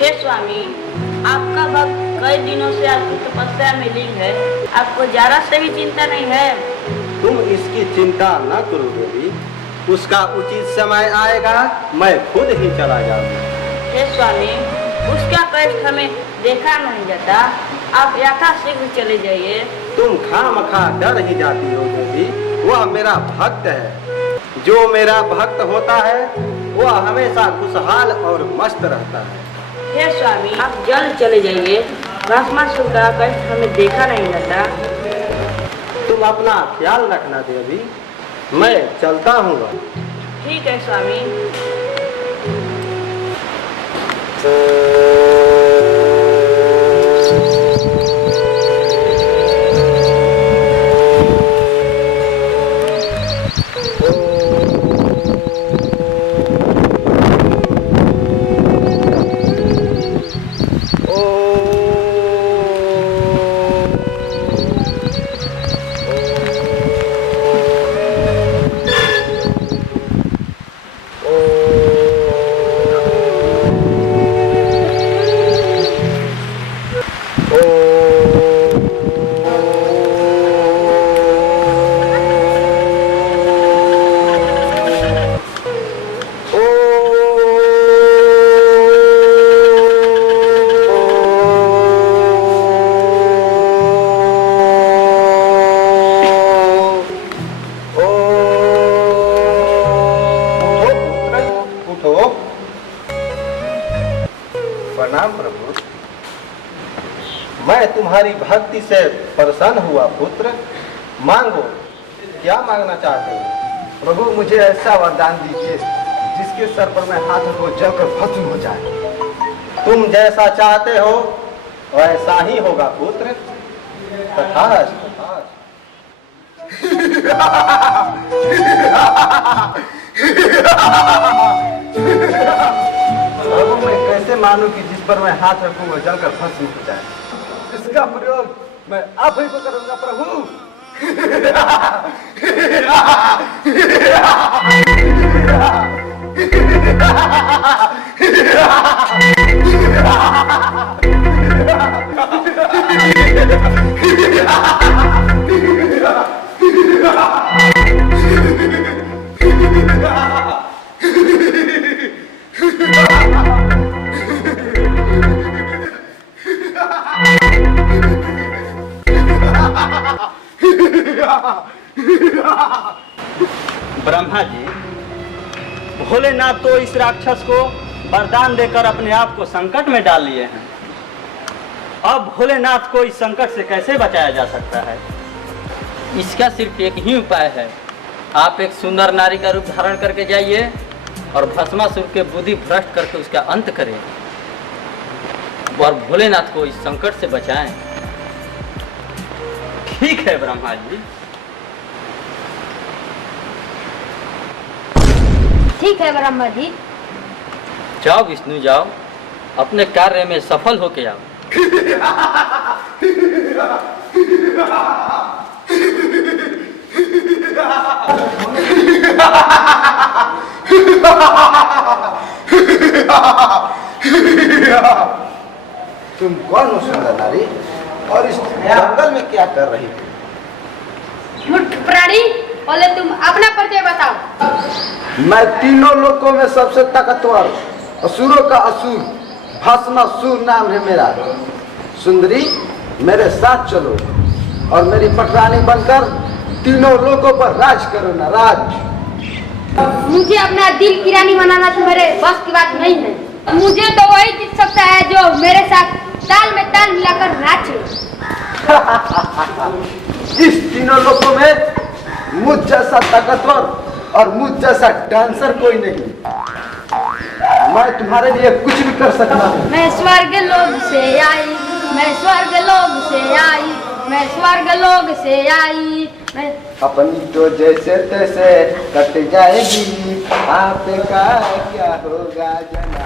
हे स्वामी, आपका भक्त कई दिनों से आपकी तपस्या में लीन है, आपको जरा से भी चिंता नहीं है। तुम इसकी चिंता न करो देवी, उसका उचित समय आएगा, मैं खुद ही चला जाऊंगा। हे स्वामी, उसका कष्ट हमें देखा नहीं जाता, आप यथाशीघ्र चले जाइए। तुम खामखा डर ही जाती हो देवी, वह मेरा भक्त है। जो मेरा भक्त होता है वह हमेशा खुशहाल और मस्त रहता है। हे स्वामी, आप जल्द चले जाइए, भस्मासुर का कष्ट हमें देखा नहीं जाता। तुम अपना ख्याल रखना देवी, मैं चलता हूँ। ठीक है स्वामी। प्रणाम प्रभु, मैं तुम्हारी भक्ति से प्रसन्न हुआ पुत्र। मांगो, क्या मांगना चाहते हो? प्रभु मुझे ऐसा वरदान दीजिए जिसके सर पर मैं हाथ को जलकर भस्म हो जाए। तुम जैसा चाहते हो वैसा ही होगा पुत्र। तथास्तु। प्रभु मैं कैसे मानूं कि जिस पर मैं हाथ रखूंगा जलकर भस्म हो जाए? इसका प्रयोग मैं आप ही को करूंगा प्रभु। ब्रह्मा जी, भोलेनाथ तो इस राक्षस को वरदान देकर अपने आप को संकट में डाल लिए हैं। अब भोलेनाथ को इस संकट से कैसे बचाया जा सकता है? इसका सिर्फ एक ही उपाय है। आप एक सुंदर नारी का रूप धारण करके जाइए और भस्मासुर के बुद्धि भ्रष्ट करके उसका अंत करें और भोलेनाथ को इस संकट से बचाएं। ठीक है ब्रह्मा जी। ठीक है ब्रह्मा जी। जाओ विष्णु, जाओ, अपने कार्य में सफल होके आओ। तुम कौन हो सुंदर नारी और इस जंगल में क्या कर रही थी? मूर्ख प्राणी, बोले तुम अपना परिचय बताओ। मैं तीनों लोकों में सबसे ताकतवर, असुरों का असुर, भस्मासुर नाम है मेरा। सुंदरी, मेरे साथ चलो और मेरी पटरानी बनकर तीनों लोकों पर राज करो ना, राज। मुझे अपना दिल की रानी बनाना तुम्हारे बस की बात नहीं है। मुझे तो वही जीत सकता है जो मेरे साथ ताल में ताल मिलाकर नाचे। इस तीनों लोकों में मुझ जैसा ताकतवर और मुझ जैसा डांसर कोई नहीं। मैं तुम्हारे लिए कुछ भी कर सकता हूँ। मैं स्वर्ग लोक से आई, मैं स्वर्ग लोक से आई, मैं स्वर्ग लोक से आई। मैं अपनी तो जैसे तैसे कट जाएगी, आपका क्या होगा जना।